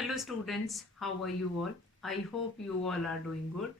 Hello students, how are you all? I hope you all are doing good.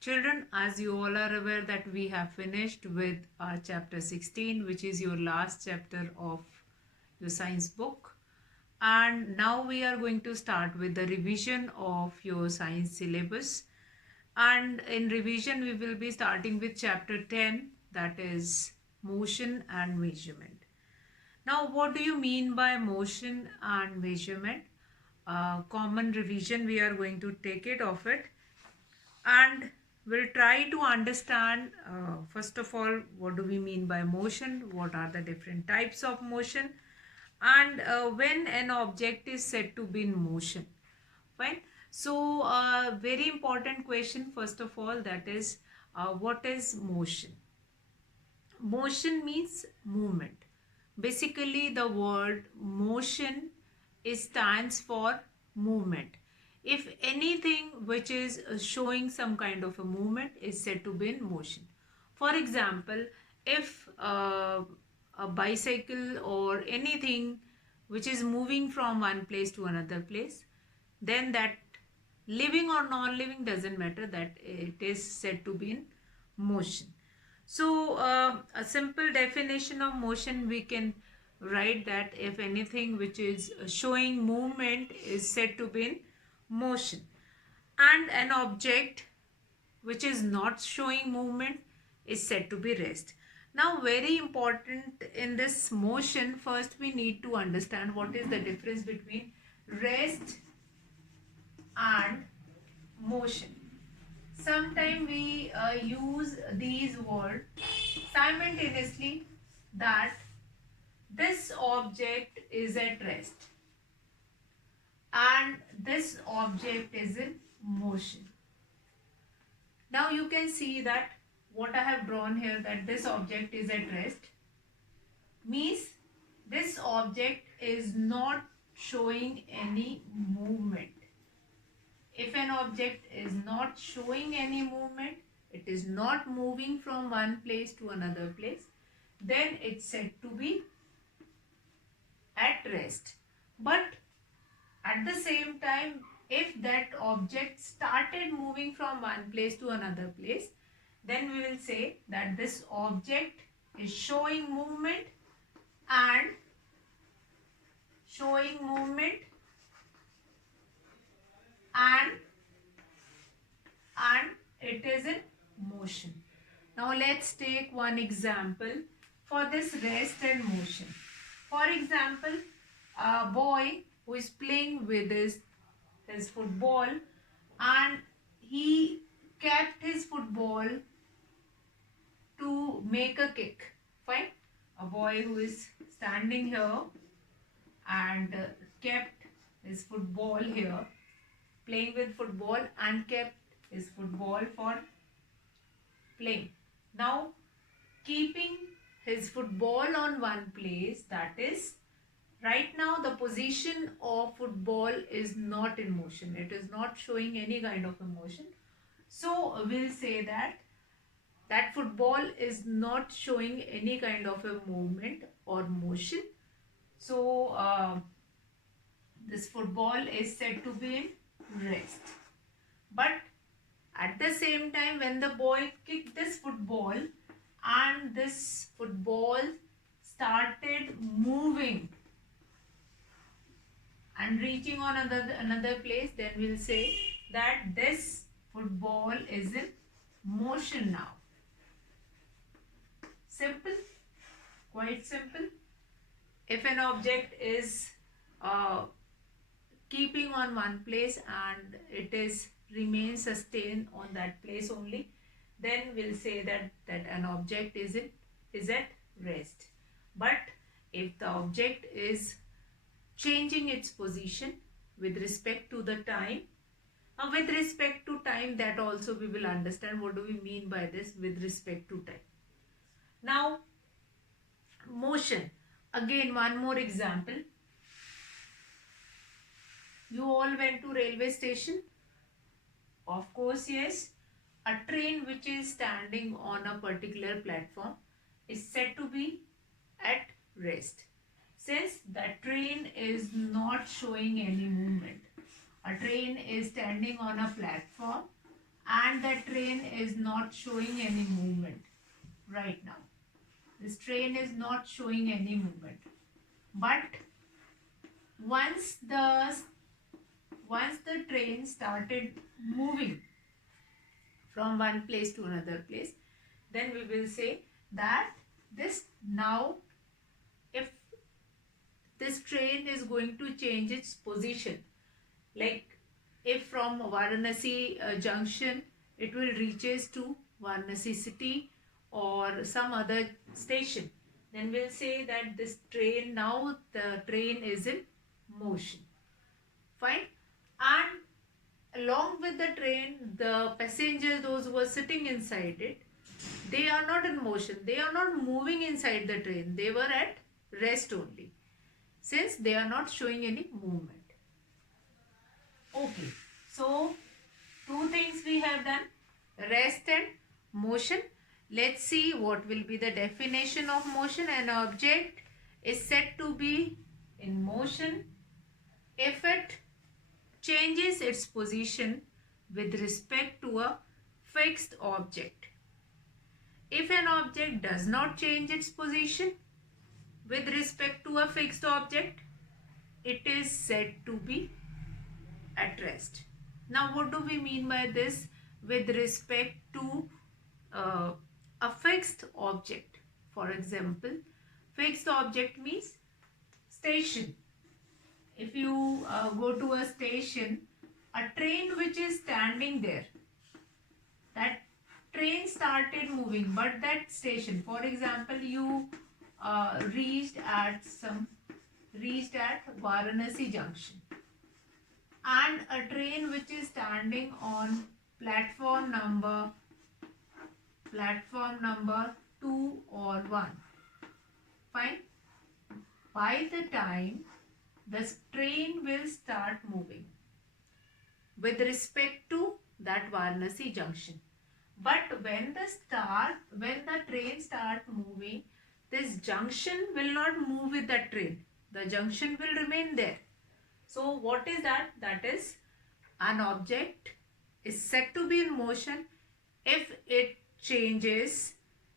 Children, as you all are aware that we have finished with our chapter 16, which is your last chapter of your science book. And now we are going to start with the revision of your science syllabus. And in revision, we will be starting with chapter 10, that is motion and measurement. Now, what do you mean by motion and measurement? Common revision, we are going to take it of it, and we'll try to understand first of all, what do we mean by motion, what are the different types of motion, and when an object is said to be in motion. Fine. So, very important question first of all, that is, what is motion? Motion means movement. Basically, the word motion stands for movement. If anything which is showing some kind of a movement is said to be in motion. For example, if a bicycle or anything which is moving from one place to another place, then that living or non-living doesn't matter, that it is said to be in motion. So, a simple definition of motion, we can write that if anything which is showing movement is said to be in motion, and an object which is not showing movement is said to be rest. Now, very important in this motion, first we need to understand what is the difference between rest and motion. Sometimes we use these words simultaneously, that this object is at rest and this object is in motion. Now you can see that what I have drawn here, that this object is at rest, means this object is not showing any movement. If an object is not showing any movement, it is not moving from one place to another place, then it's said to be at rest. But at the same time, if that object started moving from one place to another place, then we will say that this object is showing movement and and it is in motion. Now let's take one example for this rest and motion. For example, a boy who is playing with his football, and he kept his football to make a kick. Fine. A boy who is standing here and kept his football here, playing with football, and kept his football for playing. Now, keeping his football on one place, that is, right now the position of football is not in motion. It is not showing any kind of emotion. So, we'll say that football is not showing any kind of a movement or motion. So, this football is said to be in rest. But at the same time, when the boy kicked this football and this football started moving and reaching on another place, then we'll say that this football is in motion now. Simple, quite simple. If an object is keeping on one place and it is remains sustained on that place only, then we'll say that an object is at rest. But if the object is changing its position with respect to the time, with respect to time, that also we will understand what do we mean by this with respect to time. Now, motion. Again, one more example. You all went to railway station? Of course, yes. A train which is standing on a particular platform is said to be at rest, since the train is not showing any movement. A train is standing on a platform and that train is not showing any movement right now. This train is not showing any movement. But once the train started moving from one place to another place, then we will say that this now, if this train is going to change its position, like if from Varanasi junction it will reaches to Varanasi city or some other station, then we'll say that this train, now the train is in motion. Fine. And along with the train, the passengers, those who are sitting inside it, they are not in motion, they are not moving inside the train, they were at rest only, since they are not showing any movement. Okay, so two things we have done, rest and motion. Let's see what will be the definition of motion. An object is said to be in motion if it changes its position with respect to a fixed object. If an object does not change its position with respect to a fixed object, it is said to be at rest. Now, what do we mean by this with respect to a fixed object? For example, fixed object means station. If you go to a station, a train which is standing there, that train started moving, but that station, for example, you reached at Varanasi junction, and a train which is standing on platform number 2 or 1. Fine. By the time the train will start moving with respect to that Varanasi junction. But when the train start moving, this junction will not move with that train. The junction will remain there. So what is that? That is, an object is said to be in motion if it changes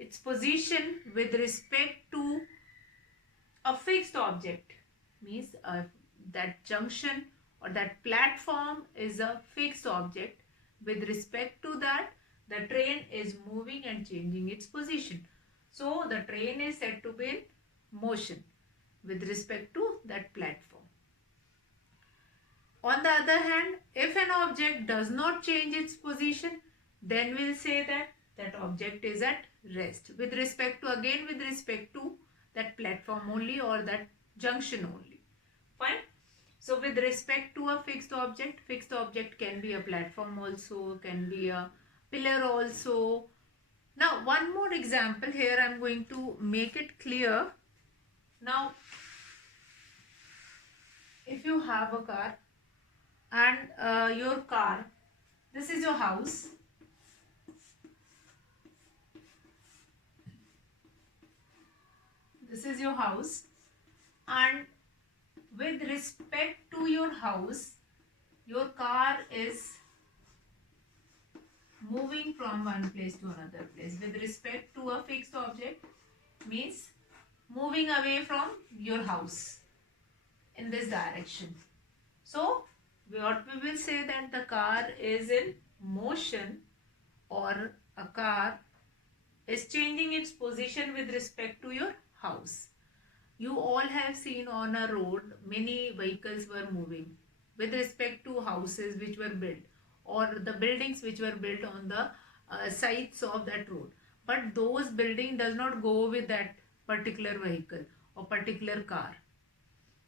its position with respect to a fixed object. Means that junction or that platform is a fixed object. With respect to that, the train is moving and changing its position. So the train is said to be in motion with respect to that platform. On the other hand, if an object does not change its position, then we'll say that that object is at rest with respect to that platform only or that junction only. Fine. So with respect to a fixed object can be a platform also, can be a pillar also. Now one more example here, I'm going to make it clear. Now if you have a car and your car, this is your house, and with respect to your house, your car is moving from one place to another place. With respect to a fixed object means moving away from your house in this direction. So what we will say, that the car is in motion, or a car is changing its position with respect to your house. You all have seen on a road many vehicles were moving with respect to houses which were built or the buildings which were built on the sides of that road. But those building does not go with that particular vehicle or particular car.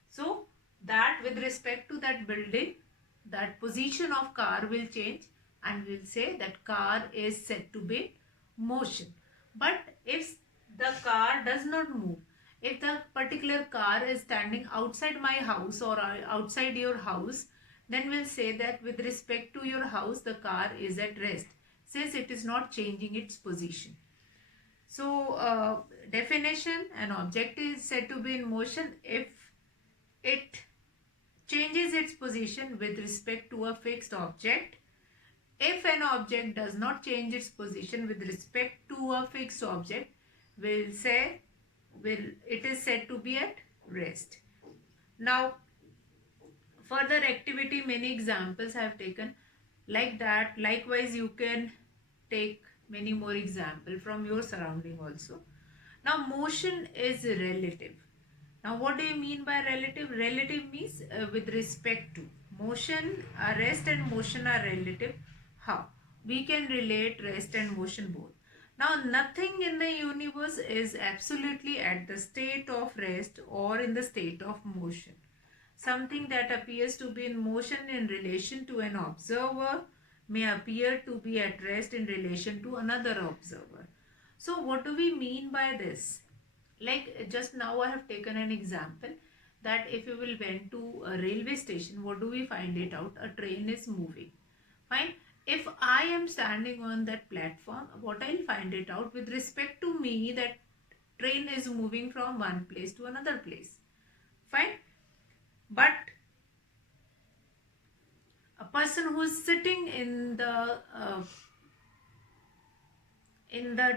So that with respect to that building, that position of car will change and we'll say that car is said to be motion. But if the car does not move, if the particular car is standing outside my house or outside your house, then we'll say that with respect to your house, the car is at rest, since it is not changing its position. So definition, an object is said to be in motion if it changes its position with respect to a fixed object. If an object does not change its position with respect to a fixed object, it is said to be at rest. Now, further activity, many examples I have taken like that. Likewise, you can take many more examples from your surrounding also. Now, motion is relative. Now, what do you mean by relative? Relative means with respect to. Motion, rest and motion are relative. How? We can relate rest and motion both. Now, nothing in the universe is absolutely at the state of rest or in the state of motion. Something that appears to be in motion in relation to an observer may appear to be at rest in relation to another observer. So, what do we mean by this? Like just now I have taken an example that if you will went to a railway station, what do we find it out? A train is moving. Fine. If I am standing on that platform, what I'll find it out with respect to me, that train is moving from one place to another place. Fine. But a person who is sitting in the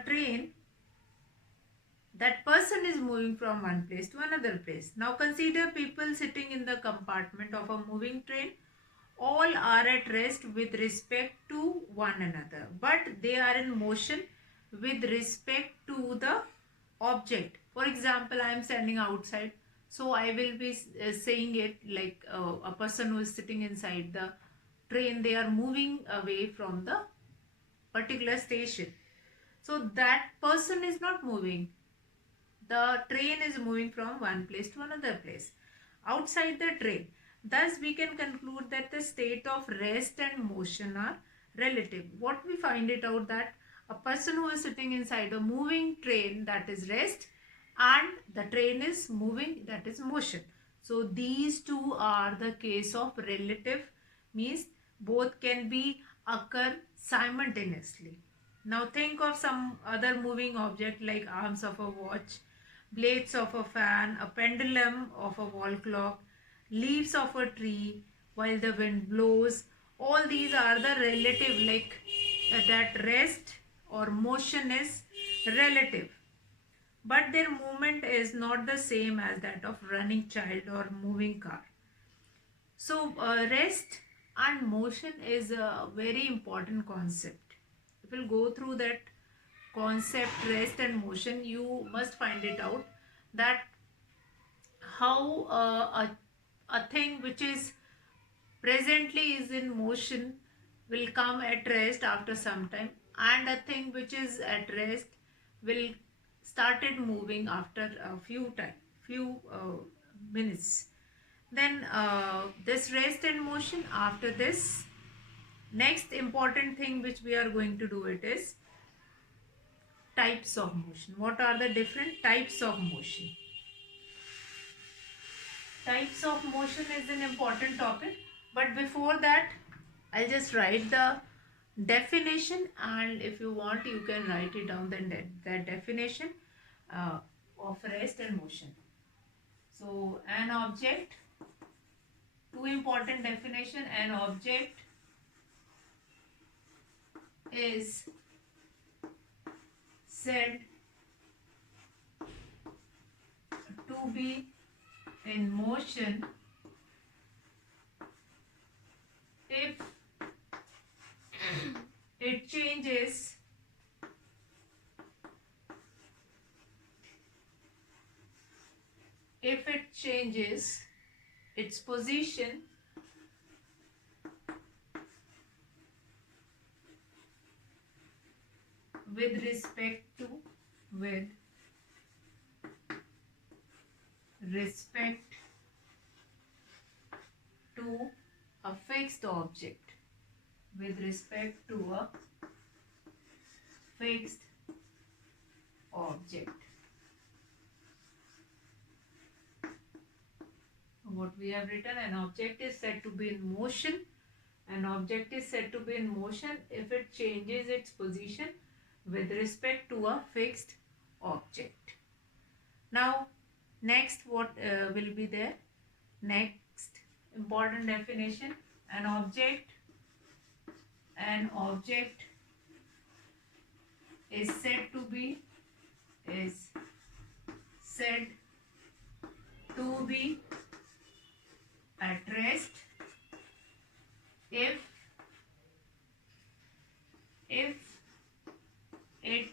train, that person is moving from one place to another place. Now consider people sitting in the compartment of a moving train. All are at rest with respect to one another, but they are in motion with respect to the object. For example, I am standing outside, so I will be saying it like a person who is sitting inside the train, they are moving away from the particular station. So that person is not moving. The train is moving from one place to another place outside the train. Thus, we can conclude that the state of rest and motion are relative. What we find it out, that a person who is sitting inside a moving train, that is rest, and the train is moving, that is motion. So these two are the case of relative, means both can be occur simultaneously. Now think of some other moving object like arms of a watch, blades of a fan, a pendulum of a wall clock, leaves of a tree while the wind blows. All these are the relative, like that rest or motion is relative, but their movement is not the same as that of running child or moving car. So rest and motion is a very important concept. If you go through that concept, rest and motion, you must find it out that how a thing which is presently is in motion will come at rest after some time, and a thing which is at rest will started moving after a few minutes. Then this rest and motion, after this, next important thing which we are going to do it is types of motion. What are the different types of motion? Types of motion is an important topic, but before that I'll just write the definition, and if you want you can write it down, then that definition of rest and motion. So an object, two important definition: an object is said to be in motion if it changes its position with respect to a fixed object, with respect to a fixed object. What we have written, an object is said to be in motion. An object is said to be in motion if it changes its position with respect to a fixed object. Now next, what will be there? Next, important definition. An object is said to be at rest if if it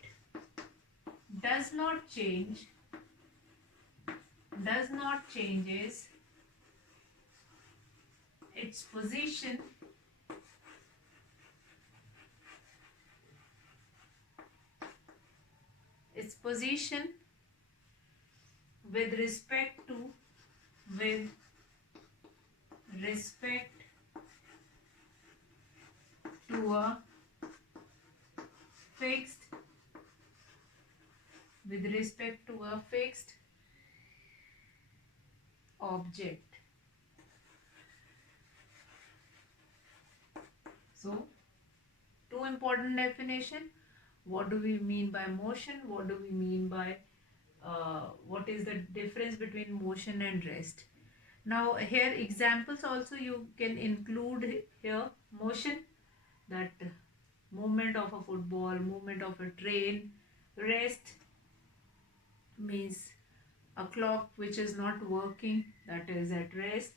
does not changes its position with respect to a fixed object. So, two important definition. What do we mean by motion? What do we mean by what is the difference between motion and rest? Now here examples also you can include here. Motion, that movement of a football, movement of a train. Rest means a clock which is not working, that is at rest.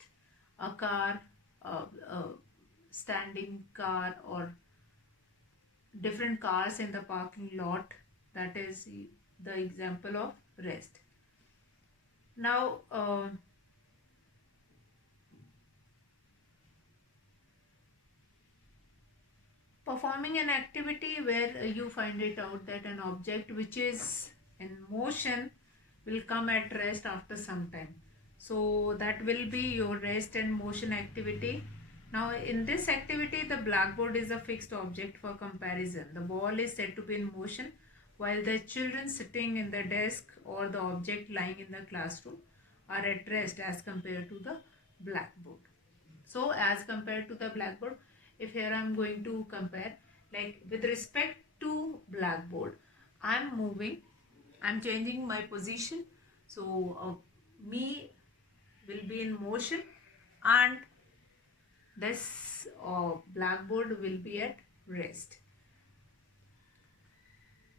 A car, a standing car, or different cars in the parking lot, that is the example of rest. Now performing an activity where you find it out that an object which is in motion will come at rest after some time. So that will be your rest and motion activity. Now in this activity, the blackboard is a fixed object for comparison. The ball is said to be in motion while the children sitting in the desk or the object lying in the classroom are at rest as compared to the blackboard. So as compared to the blackboard, if here I am going to compare, like with respect to blackboard, I am moving, I am changing my position. So me will be in motion and this blackboard will be at rest.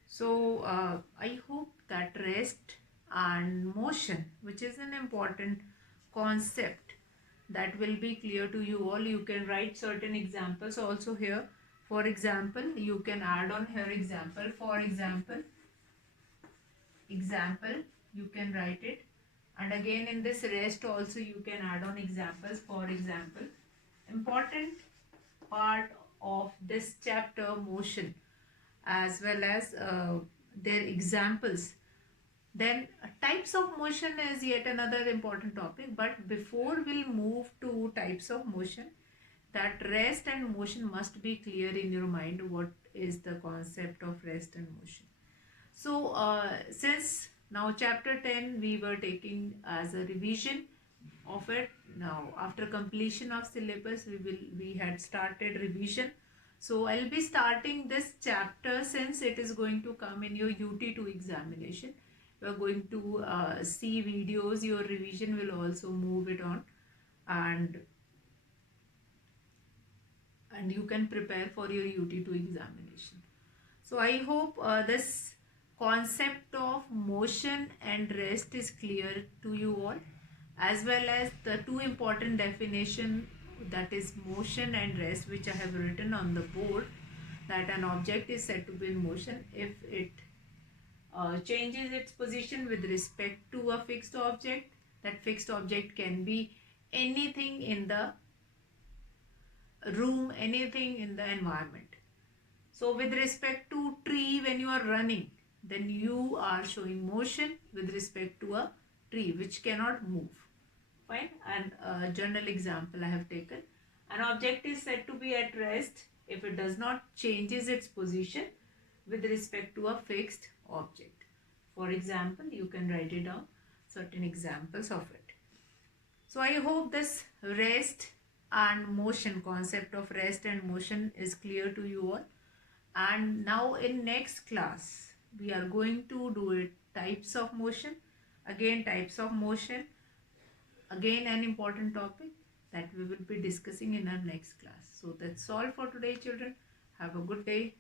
So I hope that rest and motion, which is an important concept, that will be clear to you all. You can write certain examples also here. For example, you can add on here example. For example, you can write it. And again in this rest also you can add on examples. For example, important part of this chapter, motion, as well as their examples. Then types of motion is yet another important topic, but before we'll move to types of motion, that rest and motion must be clear in your mind. What is the concept of rest and motion? So since now chapter 10 we were taking as a revision of it. Now after completion of syllabus we had started revision. So I'll be starting this chapter since it is going to come in your UT2 examination. You are going to see videos, your revision will also move it on, and you can prepare for your UT2 examination. So I hope this concept of motion and rest is clear to you all, as well as the two important definition, that is motion and rest, which I have written on the board. That an object is said to be in motion if it changes its position with respect to a fixed object. That fixed object can be anything in the room, anything in the environment. So with respect to tree, when you are running, then you are showing motion with respect to a tree which cannot move. Fine. And a general example I have taken. An object is said to be at rest if it does not changes its position with respect to a fixed object. For example, you can write it down, certain examples of it. So I hope this rest and motion, concept of rest and motion is clear to you all. And now in next class we are going to do it types of motion. Again types of motion, again an important topic. that we will be discussing in our next class. So that's all for today, children. Have a good day.